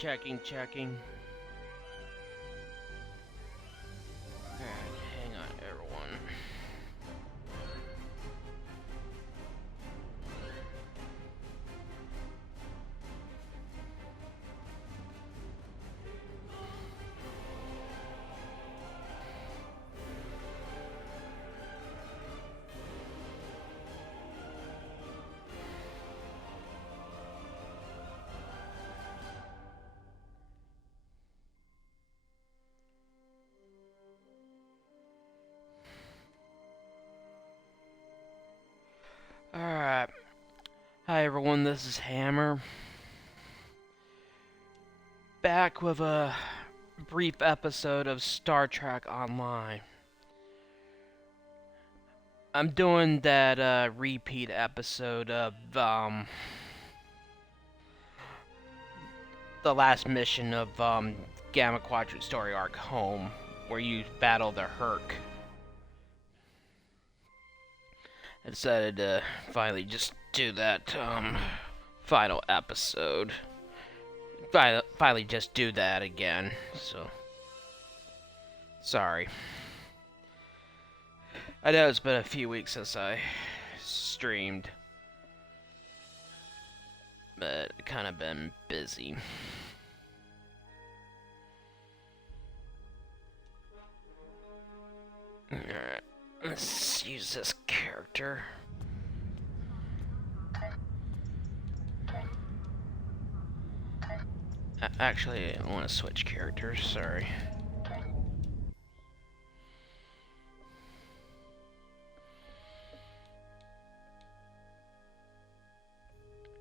Checking. Alright, hang on, everyone. Alright. Hi everyone, this is Hammer. Back with a brief episode of Star Trek Online. I'm doing that repeat episode of the last mission of Gamma Quadrant Story Arc Home, where you battle the Hur'q. I decided to finally just do that final episode. Finally just do that again, so sorry. I know it's been a few weeks since I streamed, but kind of been busy. Alright, let's use this character. Actually, I want to switch characters, sorry.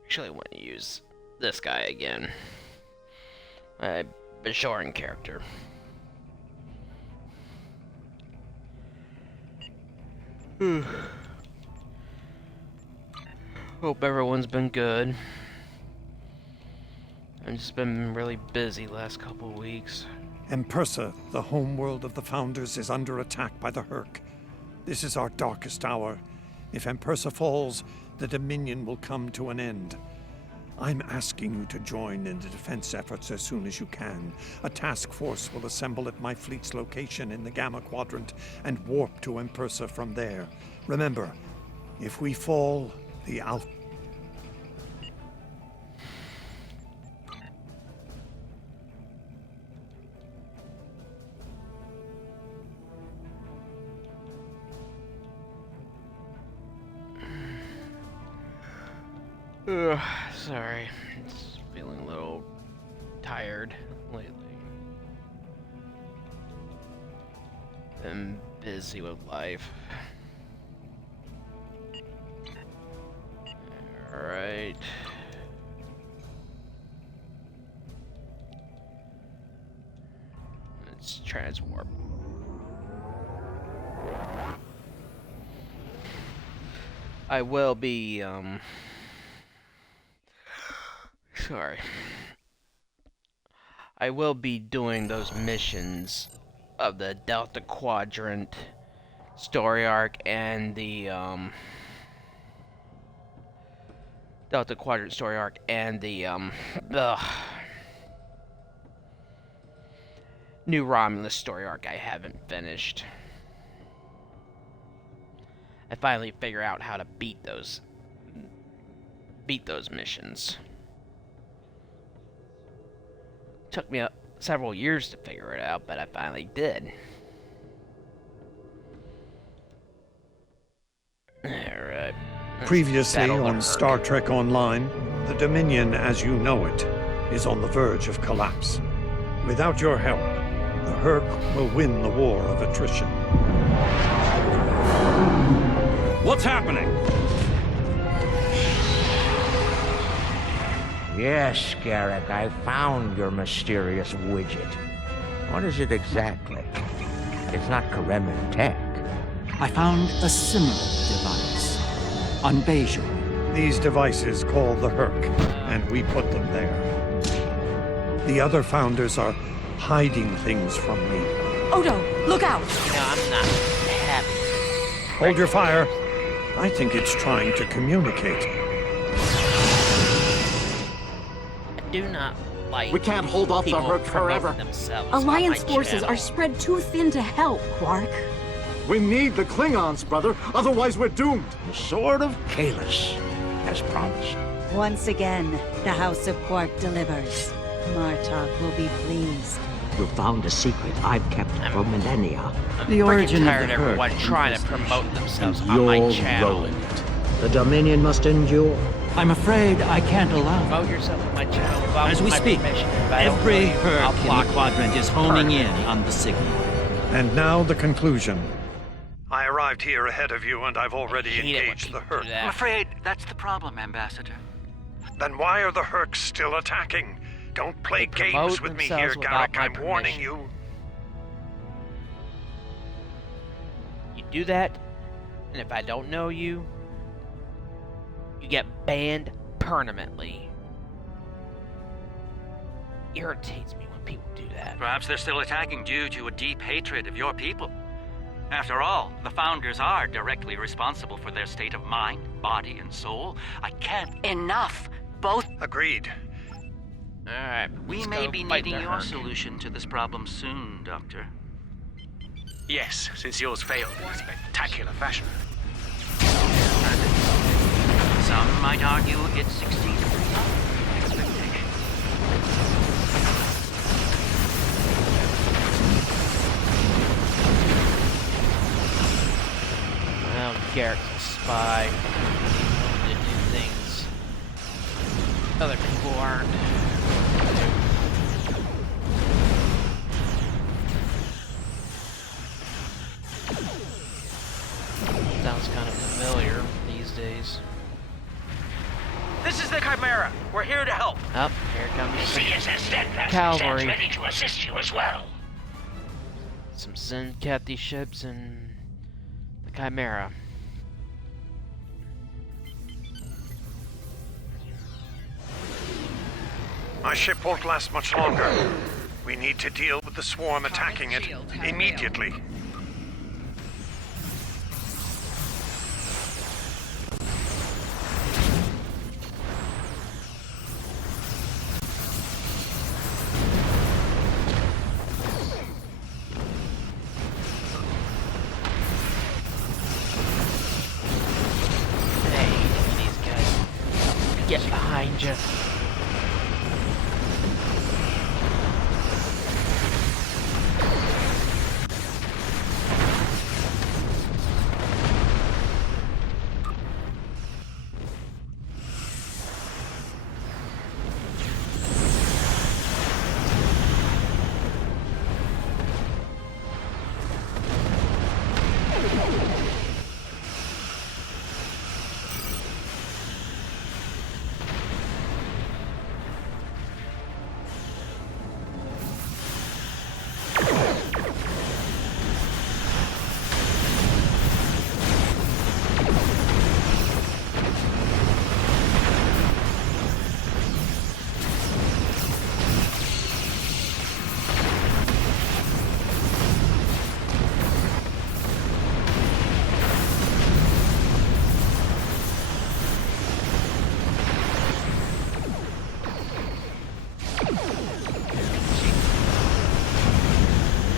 Actually, I want to use this guy again. My Bajoran character. Hope everyone's been good. I've just been really busy last couple weeks. Empersa, the homeworld of the Founders, is under attack by the Hur'q. This is our darkest hour. If Empersa falls, the Dominion will come to an end. I'm asking you to join in the defense efforts as soon as you can. A task force will assemble at my fleet's location in the Gamma Quadrant and warp to Empersa from there. Remember, if we fall, the Alpha... Sorry, just feeling a little tired lately. Been busy with life. Alright. Let's transwarp. I will be, sorry. I will be doing those missions of the Delta Quadrant story arc and the Delta Quadrant story arc and the New Romulus story arc I haven't finished. I finally figure out how to beat those missions. Took me several years to figure it out, but I finally did. Alright. Previously on Star Trek Online, the Dominion as you know it is on the verge of collapse. Without your help, the Hur'q will win the war of attrition. What's happening? Yes, Garrick, I found your mysterious widget. What is it exactly? It's not Karemin tech. I found a similar device on Bajor. These devices call the Hur'q, and we put them there. The other Founders are hiding things from me. Odo, look out! No, I'm not happy. Hold your fire. I think it's trying to communicate. I do not like We can't hold off the people Hur'q promoting forever. themselves on Alliance my forces channel. are spread too thin to help, Hur'q. We need the Klingons, brother. Otherwise, we're doomed. The Sword of Kalis, as promised. Once again, the House of Quark delivers. Martok will be pleased. You found a secret I've kept for millennia. I'm The origin freaking tired of the of everyone Hur'q trying to infestation. promote themselves And on my you're channel. rolling it. The Dominion must endure. I'm afraid I can't allow it. Promote yourself on my channel without As we my speak, permission. If I don't every know you, I'll Hur'q in block the you. quadrant is honing in Permanently. on the signal. And now the conclusion. I arrived here ahead of you, and I've already I hate it when engaged the people do Hur'q. that. I'm afraid that's the problem, Ambassador. Then why are the Hur'q still attacking? Don't play They games promote with me here, themselves without Garrick. my I'm warning permission. you. You do that, and if I don't know you, you get banned permanently. Irritates me when people do that. Perhaps they're still attacking due to a deep hatred of your people. After all, the Founders are directly responsible for their state of mind, body, and soul. I can't... Enough! Both. Agreed. Alright, We let's may go be fight needing the your Hur'q. solution to this problem soon, Doctor. Yes, since yours failed in spectacular fashion. Some might argue it succeeded beyond expectation. Well, Garrick's a spy. To do things other people aren't. Sounds kind of familiar these days. This is the Chimera. We're here to help. Up, here comes some CSS Steadfast cavalry. stands ready to assist you as well. Some Zencathi ships and the Chimera. My ship won't last much longer. We need to deal with the swarm attacking it immediately. Hey, these guys. Get behind you.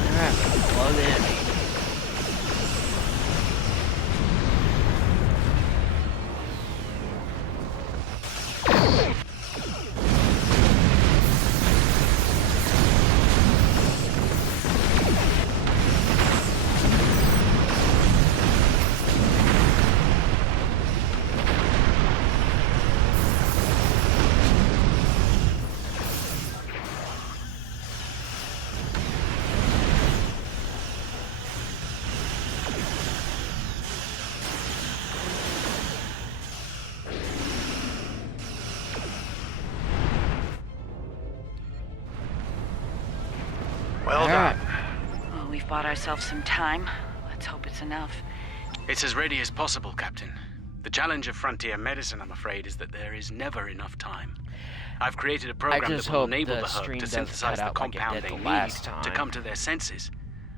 Alright, blow the enemy. Well Alright. done. Well, we've bought ourselves some time. Let's hope it's enough. It's as ready as possible, Captain. The challenge of frontier medicine, I'm afraid, is that there is never enough time. I've created a program just that will hope enable the the Hur'q stream to doesn't synthesize cut the out like it compound did they the need last to time. come to their senses.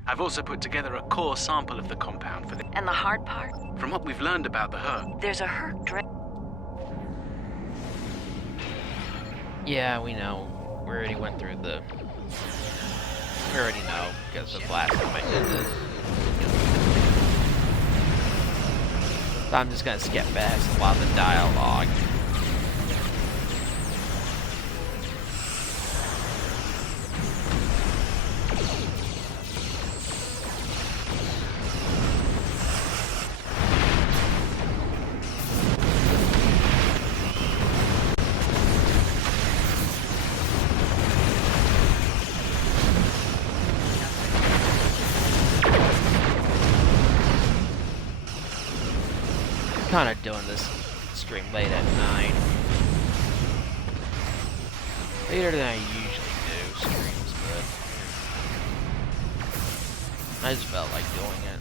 I've also put together a core sample of the compound for the... And the hard part? From what we've learned about the Hur'q, There's a Hur'q Yeah, we know. we already went through the... We already know, because of last time I did this. So I'm just gonna skip past a lot of the dialogue. Kind of doing this stream late at night. Later than I usually do streams, but I just felt like doing it.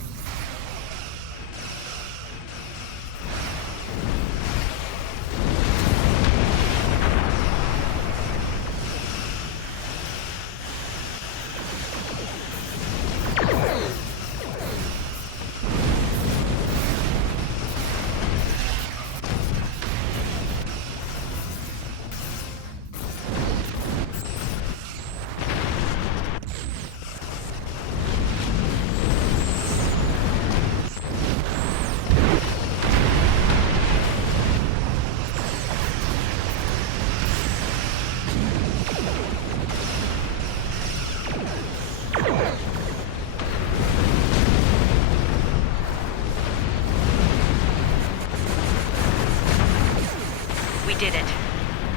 We did it.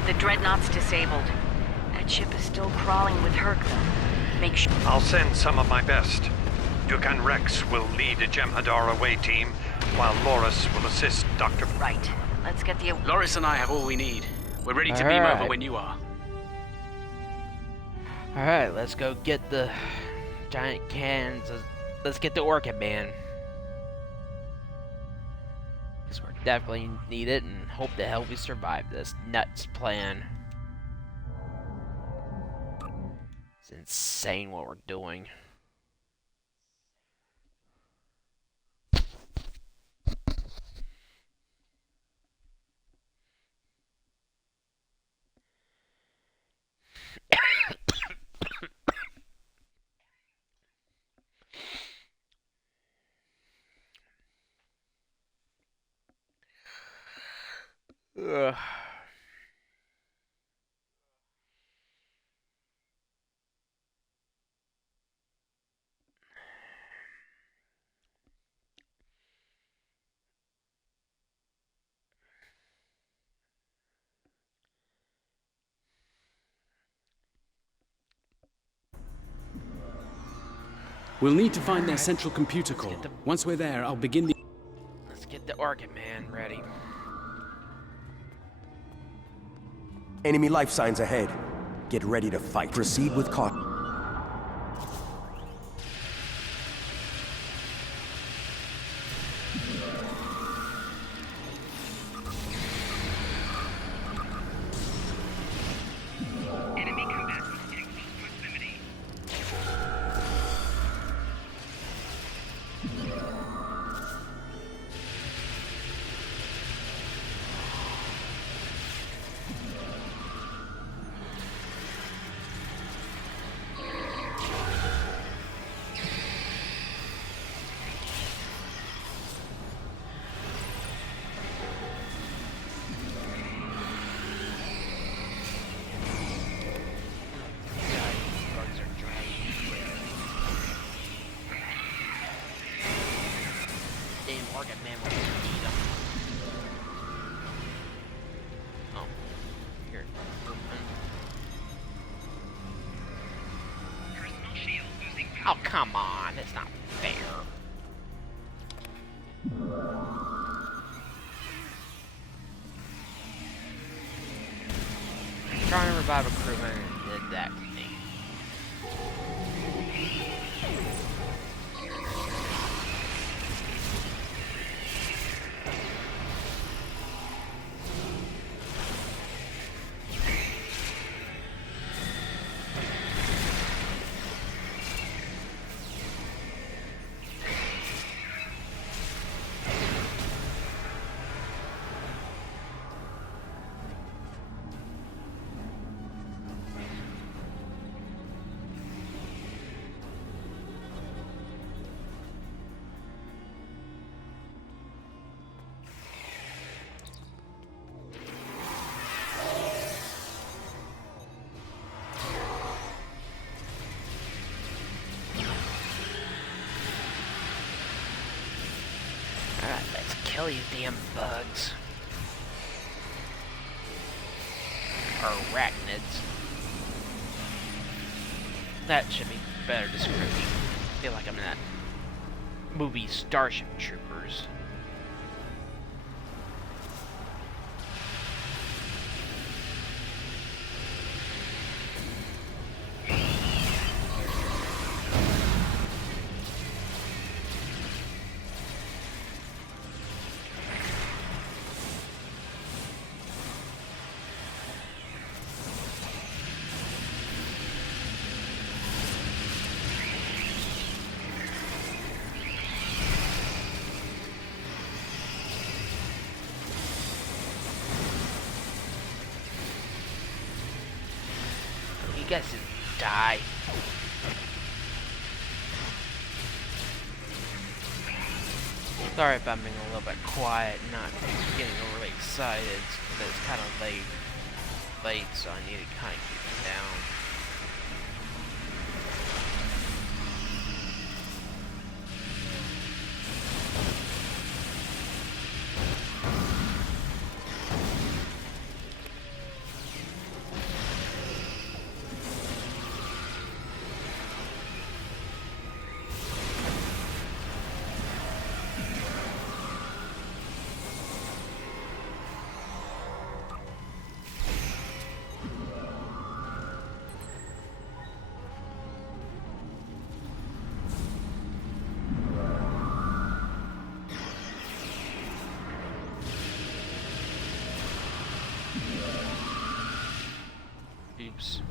The Dreadnought's disabled. That ship is still crawling with Hur'q, though. Make sure... I'll send some of my best. Dukan Rex will lead a Jem'Hadar away team, while Loris will assist Dr. Right. Let's get the... Loris and I have all we need. We're ready to beam over when you are. Alright, let's go get the giant cannons. Let's get the Orchid Man. Because we're definitely need it, and hope the hell we survive this nuts plan. It's insane what we're doing. Ugh. We'll need to find their central computer core. Once we're there, I'll begin the... Let's get the Orchid Man ready. Enemy life signs ahead. Get ready to fight. Proceed with caution. Orchid Man will eat them. Oh, here. Oh, come on, it's not fair. Trying to revive a crewman and did that to me. Alright, let's kill you damn bugs. Or arachnids. That should be a better description. I feel like I'm in that movie Starship Troopers. You guys didn't die. Sorry if I'm being a little bit quiet, not getting overly excited, but it's kind of late, so I need to kind of keep it down. Oops.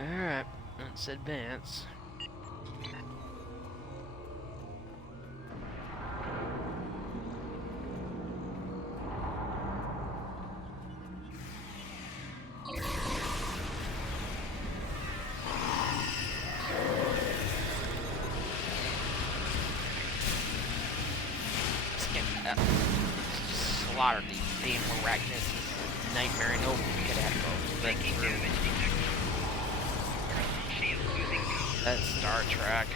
Alright, let's advance. Slaughter these damn arachnids. Nightmare and over. We could have to go through. That's Star Trek.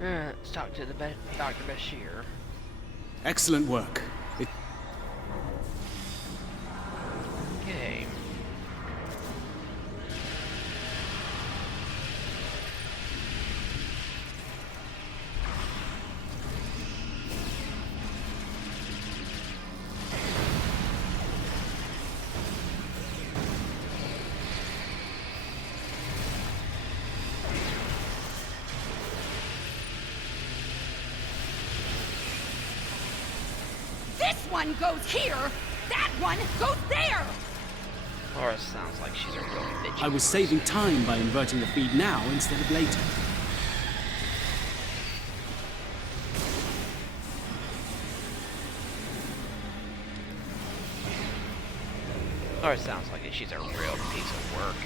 Let's talk to the Dr. Bashir. Excellent work. Okay. This one goes here, that one goes there! Laura sounds like she's a real bitch. I was saving time by inverting the feed now instead of later. Laura sounds like she's a real piece of work.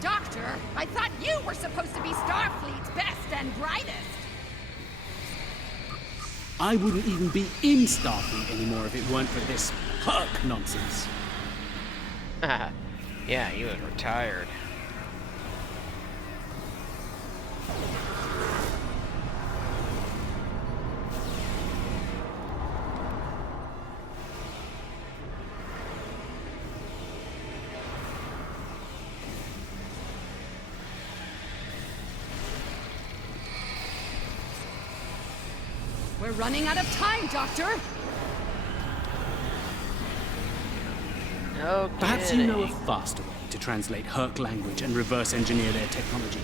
Doctor, I thought you were supposed to be Starfleet's best and brightest. I wouldn't even be in Starfleet anymore if it weren't for this Hur'q nonsense. Yeah, he was retired. We're running out of time, Doctor. No Perhaps you know a kidding. faster way to translate Hur'q language and reverse engineer their technology.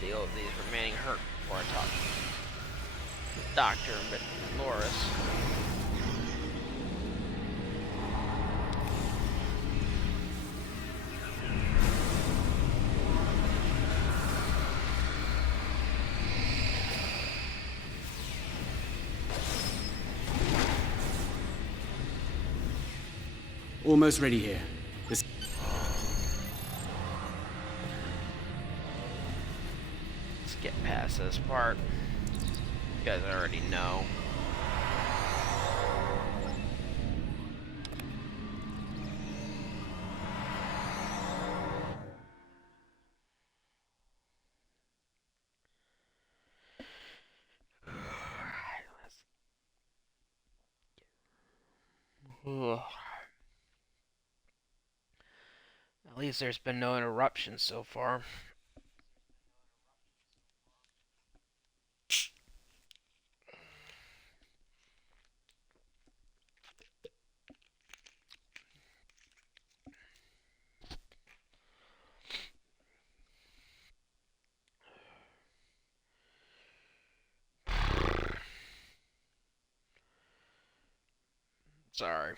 Deal with these remaining Hur'q before I talk to the Doctor and Loris. Almost ready here. This Let's get past this part. You guys already know. Ugh. At least there's been no interruptions so far. Sorry.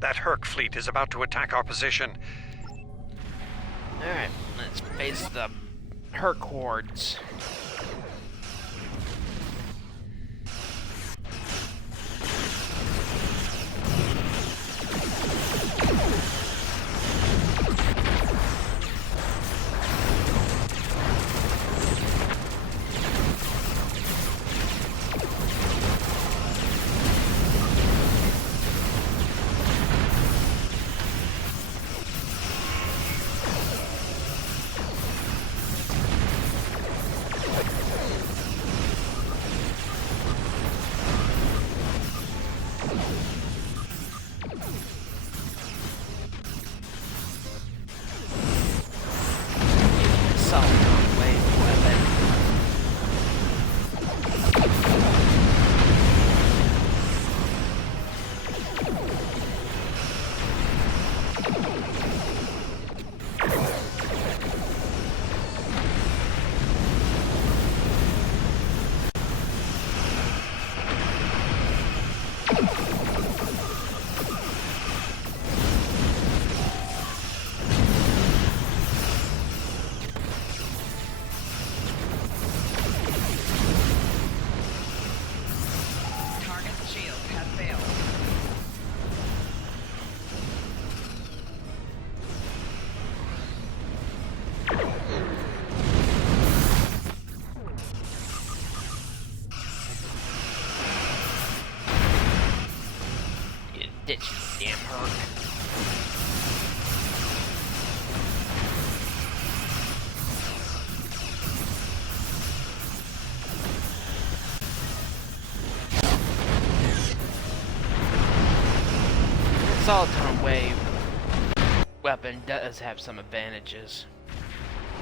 That Hur'q fleet is about to attack our position. Alright, let's face the Hur'q hordes. Ditch, damn Hur'q. Solitary wave weapon does have some advantages.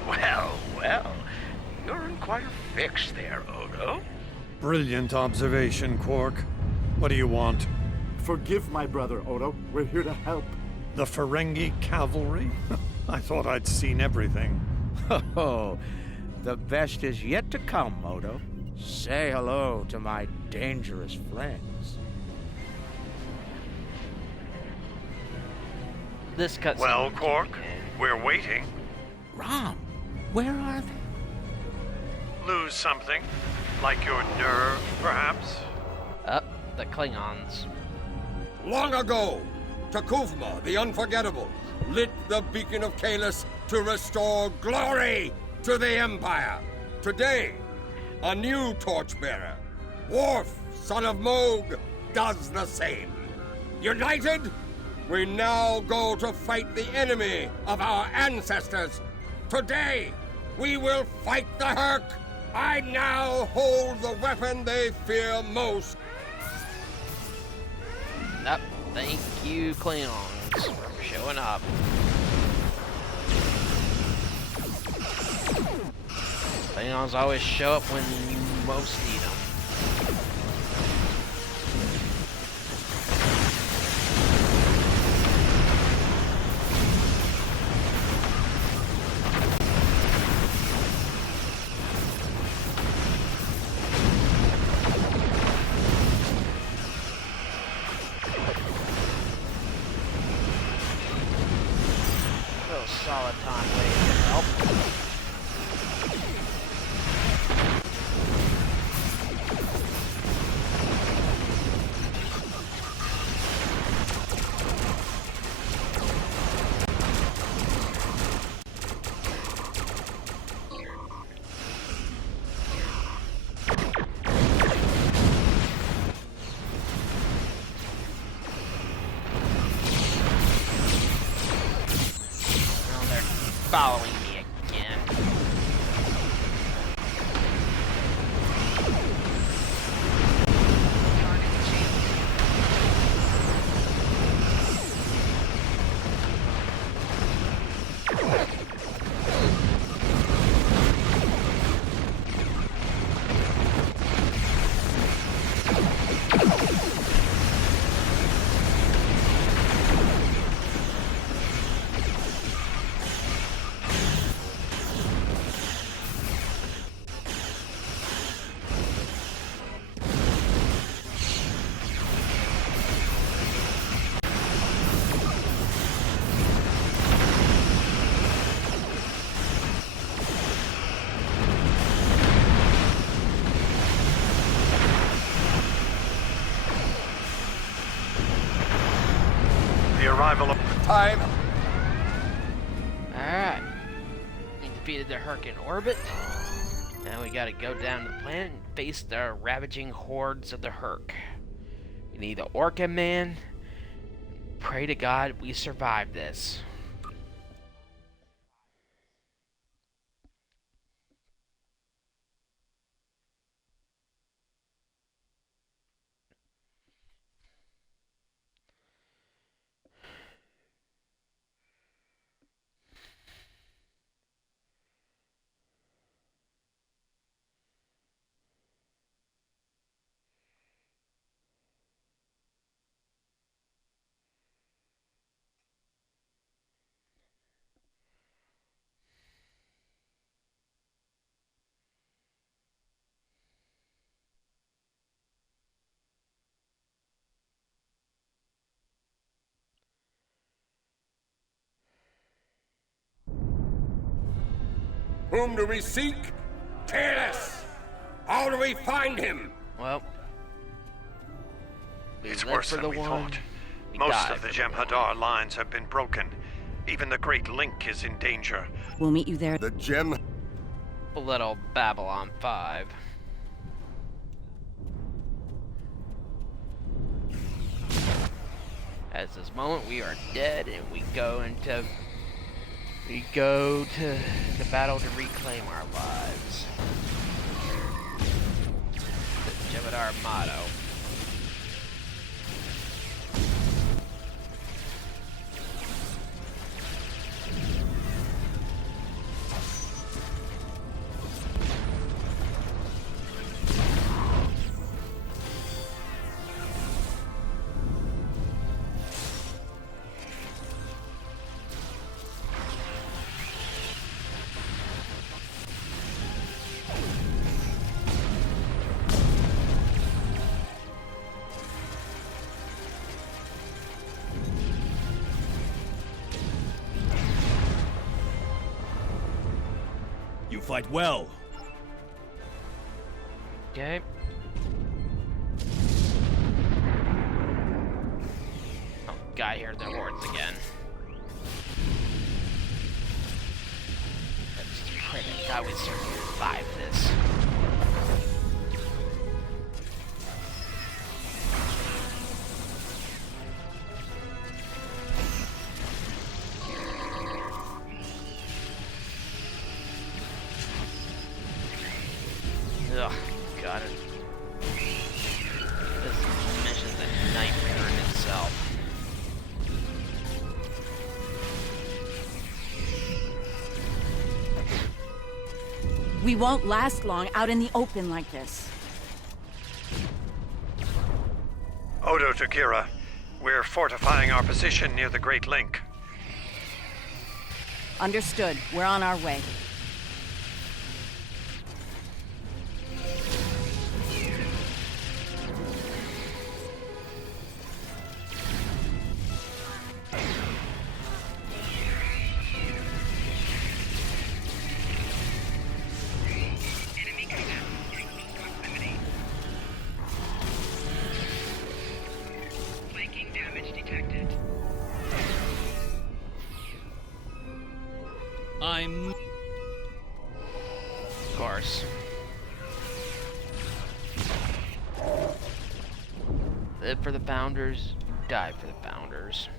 Well, you're in quite a fix there, Odo. Brilliant observation, Quark. What do you want? Forgive my brother, Odo. We're here to help. The Ferengi cavalry? I thought I'd seen everything. Oh, the best is yet to come, Odo. Say hello to my dangerous friends. This cutscene. Well, Quark, we're waiting. Rom, where are they? Lose something? Like your nerve, perhaps? The Klingons. Long ago, Takuvma, the Unforgettable, lit the beacon of Kahless to restore glory to the Empire. Today, a new torchbearer, Worf, son of Moog, does the same. United, we now go to fight the enemy of our ancestors. Today, we will fight the Hur'q. I now hold the weapon they fear most. Thank you, Klingons, for showing up. Klingons always show up when you most need them. Solid time waiting to help. Following me again. Arrival of time. Alright. We defeated the Hur'q in orbit. Now we gotta go down to the planet and face the ravaging hordes of the Hur'q. We need the Orca Man. Pray to God we survive this. Whom do we seek? Kahless! How do we find him? Well, it's worse than we thought. Most of the Jem'Hadar lines have been broken. Even the Great Link is in danger. We'll meet you there. The gem. Little Babylon 5. At this moment, we are dead, and we go to the battle to reclaim our lives. The Jem'Hadar motto. You fight well. Okay. Oh, guy here, the hordes again. Let's pray to God we survive this. Ugh, got it. This mission's a nightmare in itself. We won't last long out in the open like this. Odo to Kira. We're fortifying our position near the Great Link. Understood. We're on our way. Of course. Live for the Founders, die for the Founders.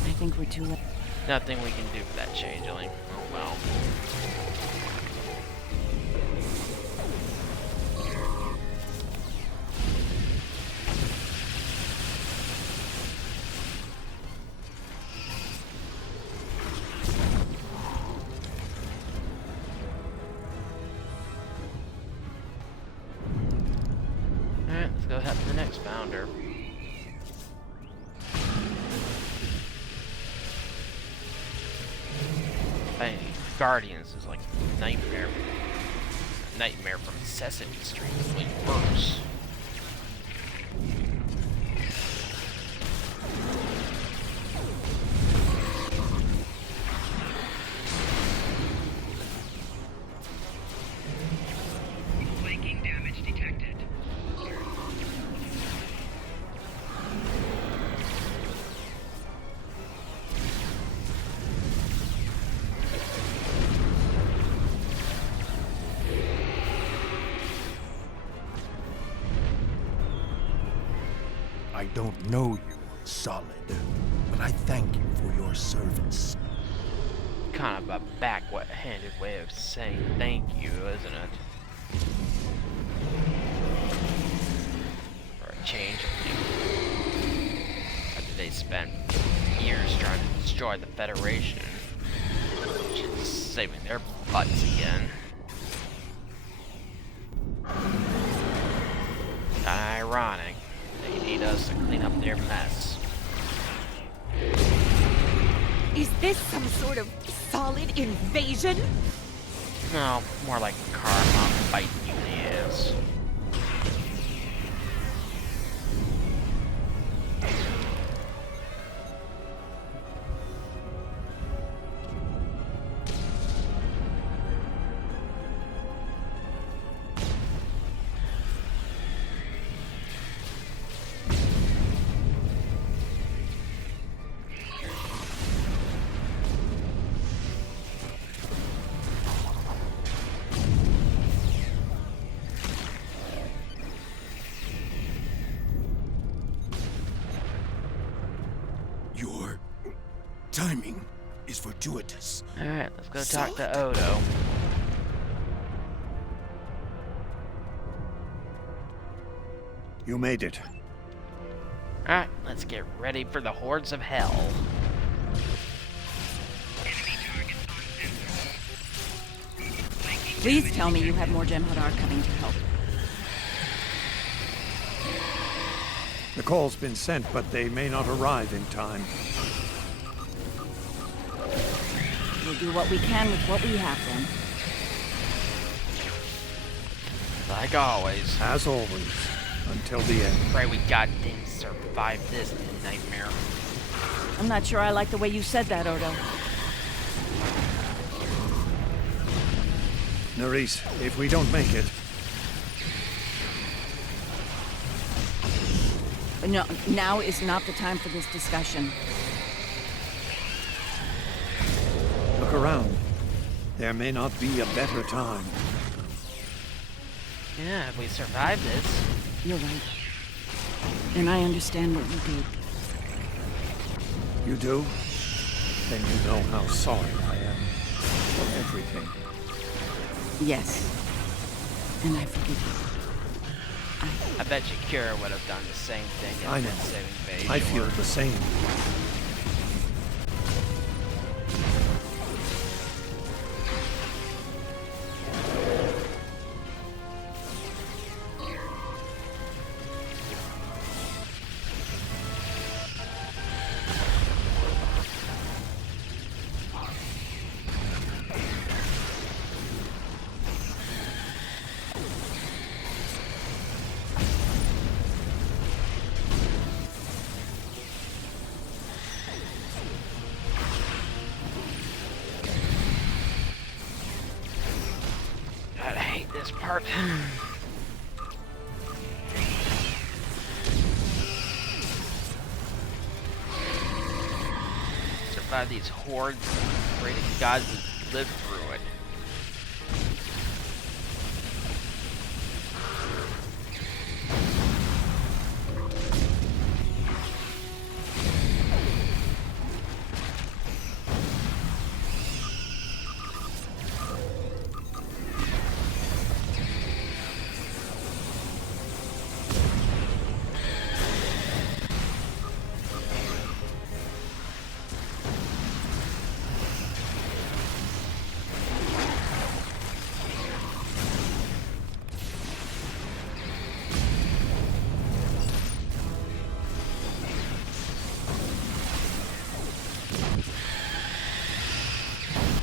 I think we're too late. Nothing we can do for that changeling. Oh well. Alright, let's go head to the next founder. Fighting Guardians is like a nightmare from Sesame Street, it's way worse. Flanking damage detected. I don't know you, Solid, but I thank you for your service. Kind of a backhanded way of saying thank you, isn't it? For a change of people. After they spent years trying to destroy the Federation, just saving their butts again. Ironic. They need us to clean up their mess. Is this some sort of solid invasion? No, more like karma biting you in the ass. go talk to Odo. You made it. Alright, let's get ready for the hordes of hell. Please tell me you have more Jem'Hadar coming to help. The call's been sent, but they may not arrive in time. We'll do what we can with what we have, then. Like always. As always. Until the end. Pray we goddamn survive this nightmare. I'm not sure I like the way you said that, Odo. Nerys, if we don't make it... No, now is not the time for this discussion. Look around. There may not be a better time. Yeah, if we survive this... You're right. And I understand what you did. You do? Then you know how sorry I am for everything. Yes. And I forgive you. I bet you Kira would have done the same thing if I know. saving Bajor. I feel the same. God, I hate this part. Survive these hordes. Pray to God we live through it.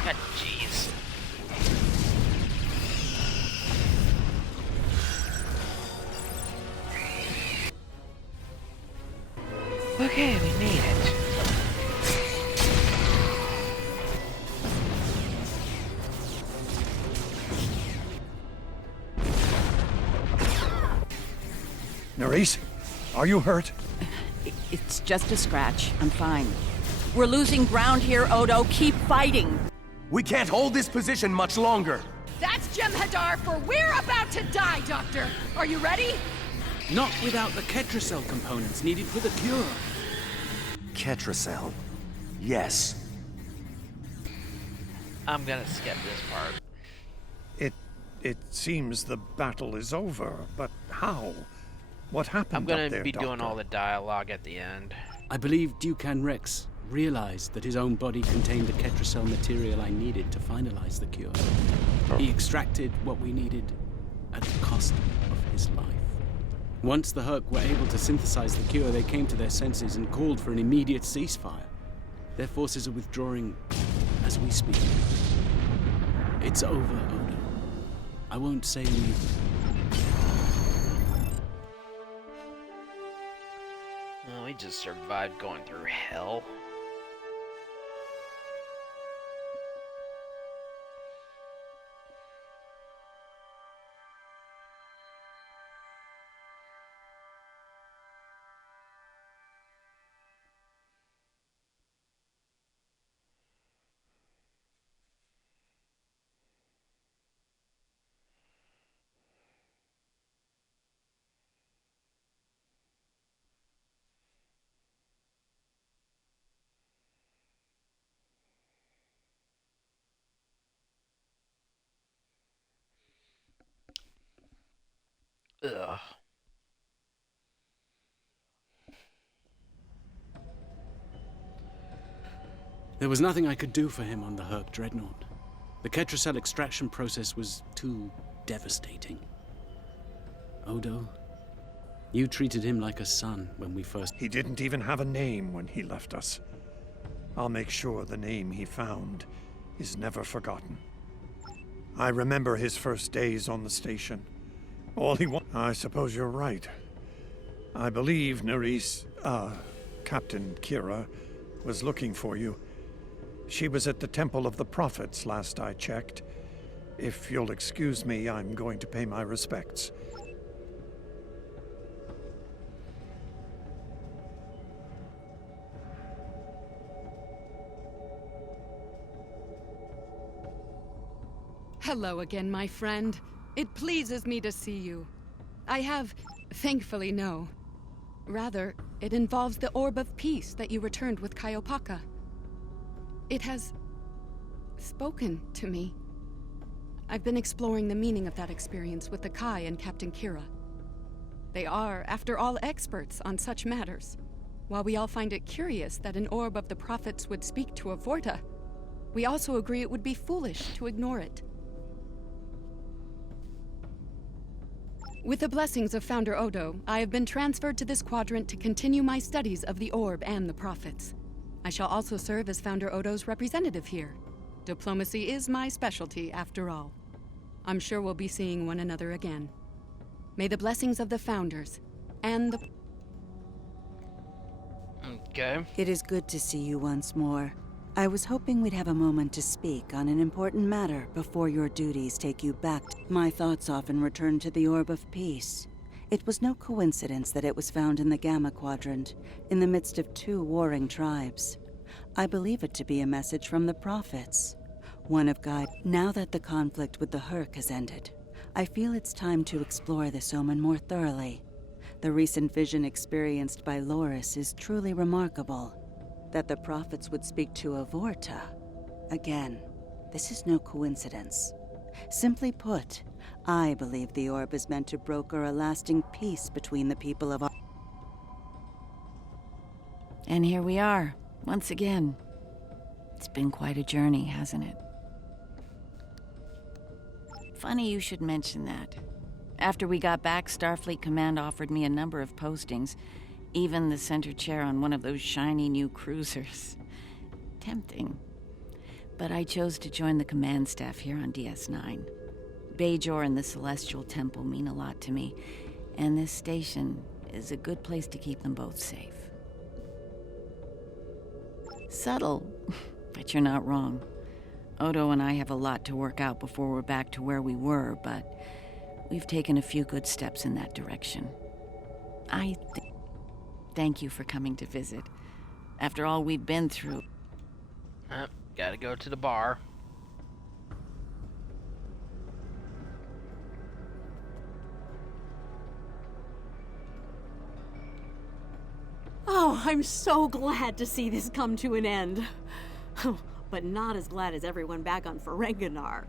God, jeez. Okay, we made it. Nerys, are you hurt? It's just a scratch. I'm fine. We're losing ground here, Odo. Keep fighting. We can't hold this position much longer. That's Jem'Hadar, for we're about to die, Doctor. Are you ready? Not without the Ketracel components needed for the cure. Ketracel. Yes. I'm gonna skip this part. It seems the battle is over, but how? What happened I'm gonna up there, be doing Doctor? all the dialogue at the end. I believe Dukan Rex realized that his own body contained the Ketracel material I needed to finalize the cure. He extracted what we needed at the cost of his life. Once the Hur'q were able to synthesize the cure, they came to their senses and called for an immediate ceasefire. Their forces are withdrawing as we speak. It's over, Odo. I won't say anything. Oh, we just survived going through hell. Ugh. There was nothing I could do for him on the Hur'q dreadnought. The Ketracel extraction process was too devastating. Odo, you treated him like a son when we first... He didn't even have a name when he left us. I'll make sure the name he found is never forgotten. I remember his first days on the station. All he wanted... I suppose you're right. I believe Captain Kira was looking for you. She was at the Temple of the Prophets last I checked. If you'll excuse me, I'm going to pay my respects. Hello again, my friend. It pleases me to see you. I have, thankfully, no. Rather, it involves the Orb of Peace that you returned with Kaiopaka. It has spoken to me. I've been exploring the meaning of that experience with the Kai and Captain Kira. They are, after all, experts on such matters. While we all find it curious that an Orb of the Prophets would speak to a Vorta, we also agree it would be foolish to ignore it. With the blessings of Founder Odo, I have been transferred to this quadrant to continue my studies of the Orb and the Prophets. I shall also serve as Founder Odo's representative here. Diplomacy is my specialty, after all. I'm sure we'll be seeing one another again. May the blessings of the Founders and the... Okay. It is good to see you once more. I was hoping we'd have a moment to speak on an important matter before your duties take you back. My thoughts often return to the Orb of Peace. It was no coincidence that it was found in the Gamma Quadrant, in the midst of two warring tribes. I believe it to be a message from the Prophets. One of God. Now that the conflict with the Hur'q has ended, I feel it's time to explore this omen more thoroughly. The recent vision experienced by Loris is truly remarkable. That the Prophets would speak to a Vorta. Again, this is no coincidence. Simply put, I believe the Orb is meant to broker a lasting peace between the people of our... And here we are, once again. It's been quite a journey, hasn't it? Funny you should mention that. After we got back, Starfleet Command offered me a number of postings, even the center chair on one of those shiny new cruisers. Tempting. But I chose to join the command staff here on DS9. Bajor and the Celestial Temple mean a lot to me, and this station is a good place to keep them both safe. Subtle, but you're not wrong. Odo and I have a lot to work out before we're back to where we were, but we've taken a few good steps in that direction. Thank you for coming to visit. After all we've been through. Gotta go to the bar. Oh, I'm so glad to see this come to an end. But not as glad as everyone back on Ferenginar.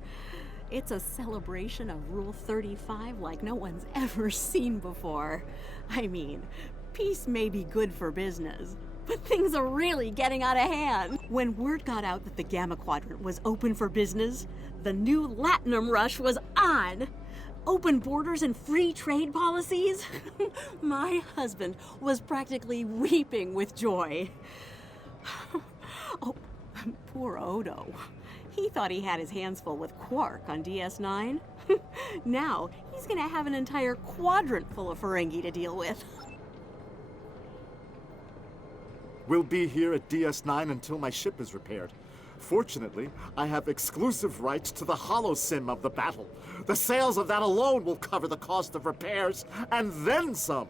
It's a celebration of Rule 35 like no one's ever seen before. I mean, peace may be good for business, but things are really getting out of hand. When word got out that the Gamma Quadrant was open for business, the new Latinum rush was on. Open borders and free trade policies? My husband was practically weeping with joy. Oh, poor Odo. He thought he had his hands full with Hur'q on DS9. Now, he's gonna have an entire quadrant full of Ferengi to deal with. We'll be here at DS9 until my ship is repaired. Fortunately, I have exclusive rights to the holosim of the battle. The sales of that alone will cover the cost of repairs, and then some.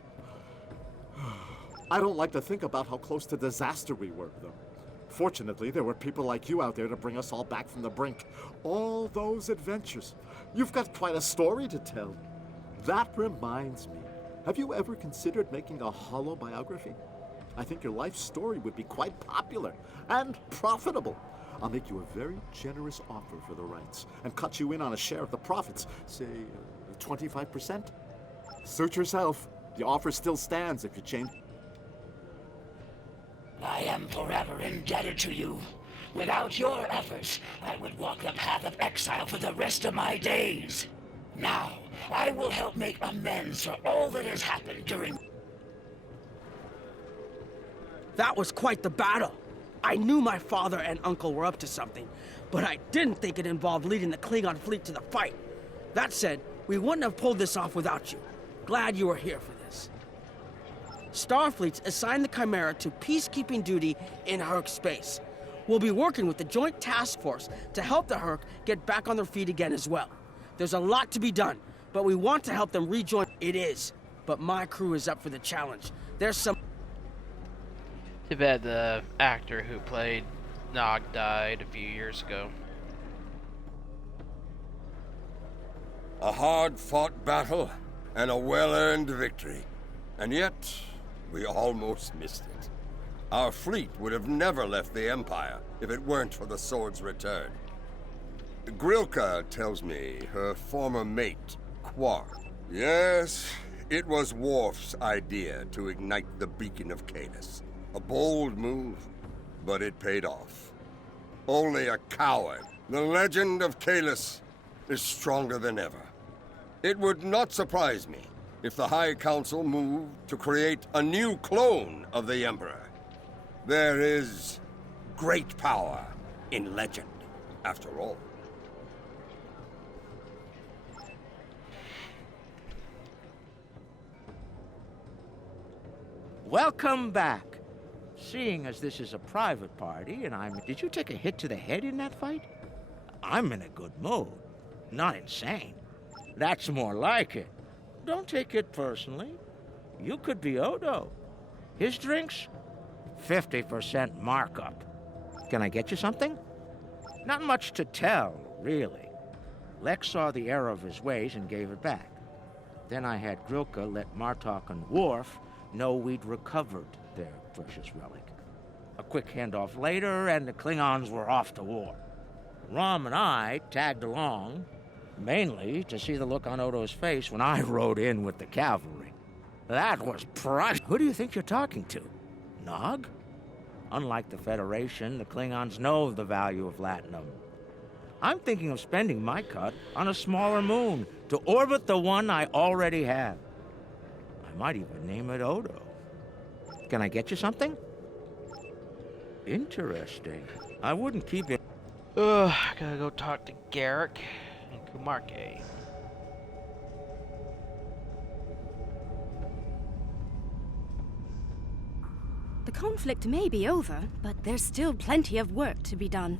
I don't like to think about how close to disaster we were, though. Fortunately, there were people like you out there to bring us all back from the brink. All those adventures. You've got quite a story to tell. That reminds me. Have you ever considered making a holobiography? I think your life story would be quite popular and profitable. I'll make you a very generous offer for the rights and cut you in on a share of the profits, say 25%. Suit yourself. The offer still stands if you change. I am forever indebted to you. Without your efforts, I would walk the path of exile for the rest of my days. Now, I will help make amends for all that has happened during... That was quite the battle. I knew my father and uncle were up to something, but I didn't think it involved leading the Klingon fleet to the fight. That said, we wouldn't have pulled this off without you. Glad you were here for this. Starfleet's assigned the Chimera to peacekeeping duty in Hur'q space. We'll be working with the Joint Task Force to help the Hur'q get back on their feet again as well. There's a lot to be done, but we want to help them rejoin. It is, but my crew is up for the challenge. There's some... Too bad the actor who played Nog died a few years ago. A hard-fought battle and a well-earned victory. And yet, we almost missed it. Our fleet would have never left the Empire if it weren't for the sword's return. Hur'q tells me her former mate, Quark. Yes, it was Worf's idea to ignite the beacon of Kalis. A bold move, but it paid off. Only a coward. The legend of Kalis is stronger than ever. It would not surprise me if the High Council moved to create a new clone of the Emperor. There is great power in legend, after all. Welcome back. Seeing as this is a private party and I'm... Did you take a hit to the head in that fight? I'm in a good mood. Not insane. That's more like it. Don't take it personally. You could be Odo. His drinks? 50% markup. Can I get you something? Not much to tell, really. Lex saw the error of his ways and gave it back. Then I had Hur'q let Martok and Worf know we'd recovered their precious relic. A quick handoff later, and the Klingons were off to war. Rom and I tagged along, mainly to see the look on Odo's face when I rode in with the cavalry. That was priceless. Who do you think you're talking to? Nog? Unlike the Federation, the Klingons know the value of latinum. I'm thinking of spending my cut on a smaller moon to orbit the one I already have. I might even name it Odo. Can I get you something? Interesting. I wouldn't keep it. Ugh, gotta go talk to Garrick and Kumarke. The conflict may be over, but there's still plenty of work to be done.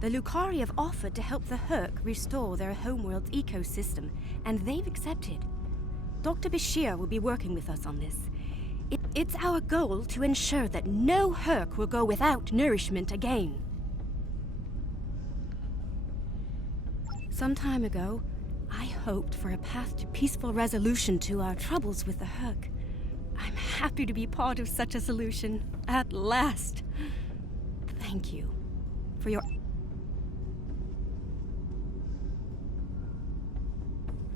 The Lukari have offered to help the Hur'q restore their homeworld's ecosystem, and they've accepted. Dr. Bashir will be working with us on this. It's our goal to ensure that no Hur'q will go without nourishment again. Some time ago, I hoped for a path to peaceful resolution to our troubles with the Hur'q. I'm happy to be part of such a solution, at last. Thank you for your...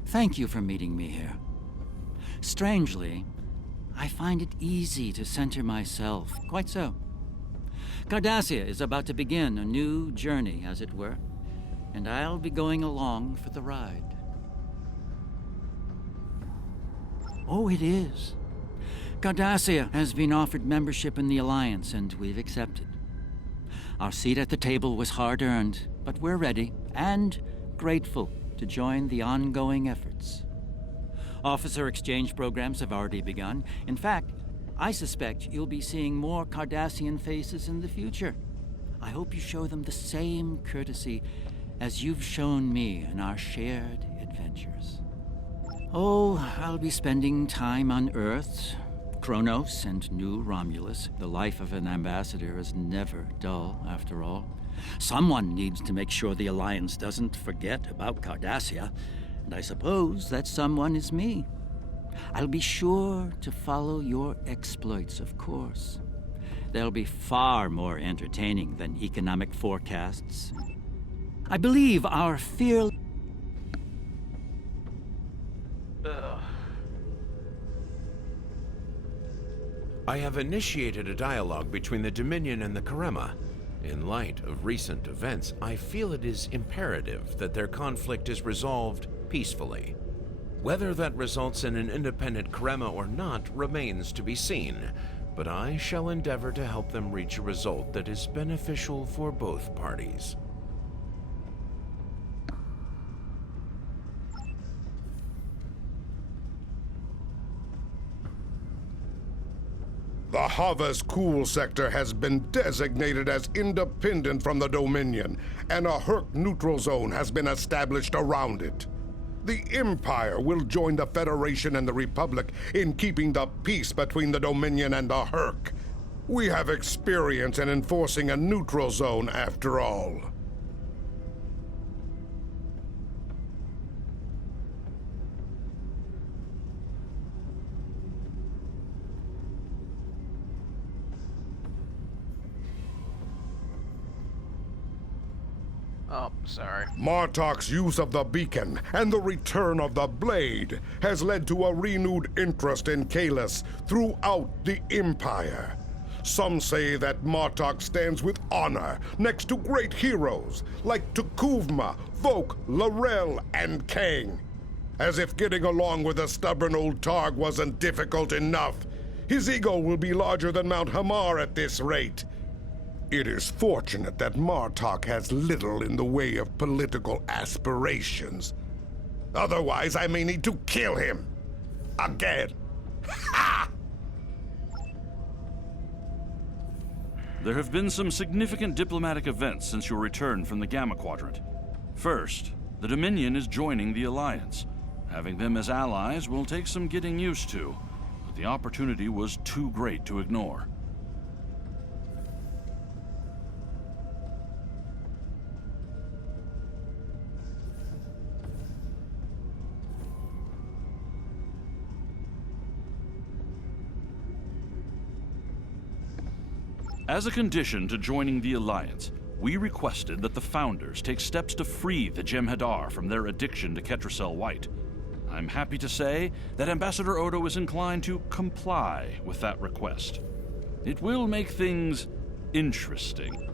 Thank you for meeting me here. Strangely, I find it easy to center myself, quite so. Cardassia is about to begin a new journey, as it were, and I'll be going along for the ride. Oh, it is. Cardassia has been offered membership in the Alliance, and we've accepted. Our seat at the table was hard-earned, but we're ready and grateful to join the ongoing efforts. Officer exchange programs have already begun. In fact, I suspect you'll be seeing more Cardassian faces in the future. I hope you show them the same courtesy as you've shown me in our shared adventures. Oh, I'll be spending time on Earth, Kronos, and New Romulus. The life of an ambassador is never dull, after all. Someone needs to make sure the Alliance doesn't forget about Cardassia, and I suppose that someone is me. I'll be sure to follow your exploits, of course. They'll be far more entertaining than economic forecasts. I believe our fear... I have initiated a dialogue between the Dominion and the Karema. In light of recent events, I feel it is imperative that their conflict is resolved peacefully. Whether that results in an independent Karema or not remains to be seen, but I shall endeavor to help them reach a result that is beneficial for both parties. The Hava's Cool sector has been designated as independent from the Dominion, and a Hur'q neutral zone has been established around it. The Empire will join the Federation and the Republic in keeping the peace between the Dominion and the Hur'q. We have experience in enforcing a neutral zone after all. Oh, sorry. Martok's use of the beacon and the return of the blade has led to a renewed interest in Kalis throughout the Empire. Some say that Martok stands with honor next to great heroes like Tukuvma, Vok, Lorel, and Kang. As if getting along with a stubborn old Targ wasn't difficult enough, his ego will be larger than Mount Hamar at this rate. It is fortunate that Martok has little in the way of political aspirations. Otherwise, I may need to kill him. Again. Ha! There have been some significant diplomatic events since your return from the Gamma Quadrant. First, the Dominion is joining the Alliance. Having them as allies will take some getting used to, but the opportunity was too great to ignore. As a condition to joining the Alliance, we requested that the Founders take steps to free the Jem'Hadar from their addiction to Ketracel White. I'm happy to say that Ambassador Odo is inclined to comply with that request. It will make things interesting.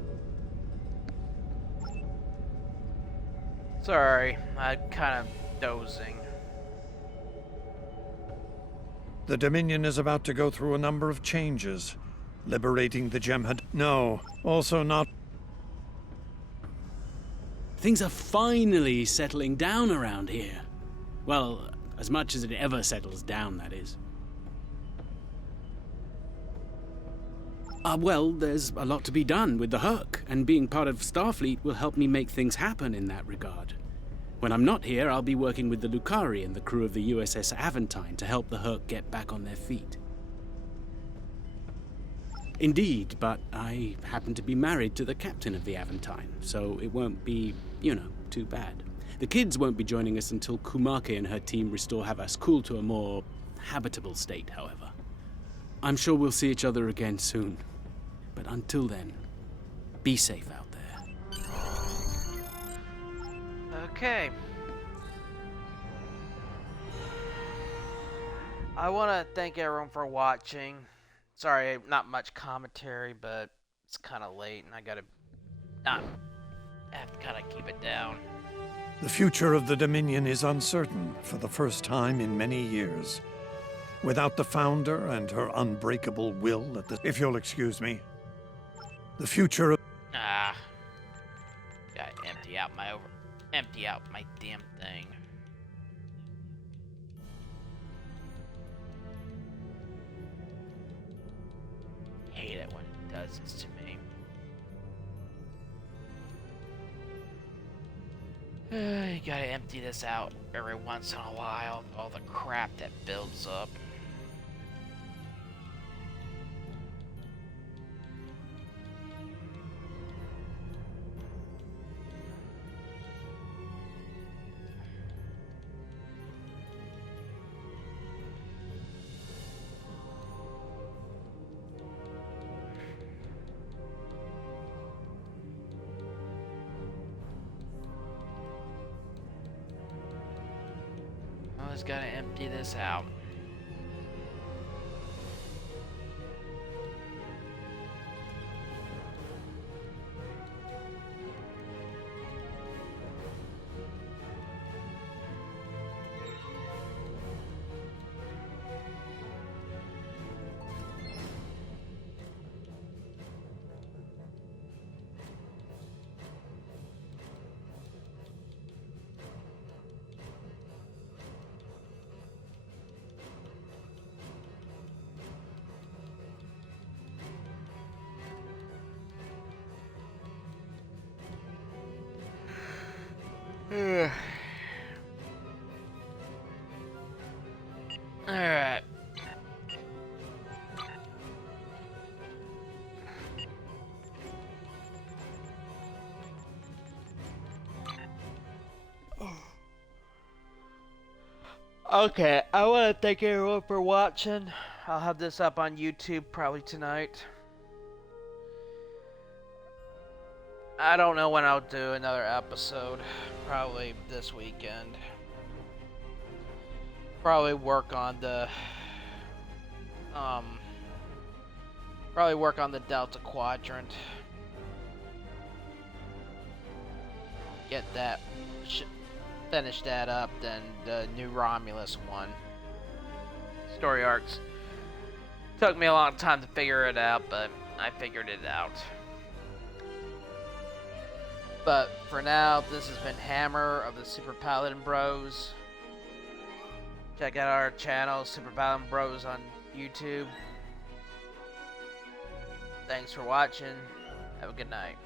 Sorry, I'm kind of dozing. The Dominion is about to go through a number of changes. Liberating the Jem'Hadar. No, also not. Things are finally settling down around here. Well, as much as it ever settles down, that is. Well, there's a lot to be done with the Hur'q, and being part of Starfleet will help me make things happen in that regard. When I'm not here, I'll be working with the Lucari and the crew of the USS Aventine to help the Hur'q get back on their feet. Indeed, but I happen to be married to the captain of the Aventine, so it won't be, too bad. The kids won't be joining us until Kumake and her team restore Havas Cool to a more habitable state, however. I'm sure we'll see each other again soon. But until then, be safe out there. Okay. I want to thank everyone for watching. Sorry, not much commentary, but it's kind of late, and I have to kind of keep it down. The future of the Dominion is uncertain for the first time in many years. Without the Founder and her unbreakable will if you'll excuse me. The future of... Gotta empty out my damn thing. Hate it when it does this to me. You gotta empty this out every once in a while, all the crap that builds up. Gotta empty this out. Alright. Okay, I want to thank everyone for watching. I'll have this up on YouTube probably tonight. I don't know when I'll do another episode. Probably this weekend. Probably work on the Delta Quadrant. Get that finish that up, then the new Romulus one. Story arcs. Took me a long time to figure it out, but I figured it out. But for now, this has been Hammer of the Super Paladin Bros. Check out our channel, Super Paladin Bros, on YouTube. Thanks for watching. Have a good night.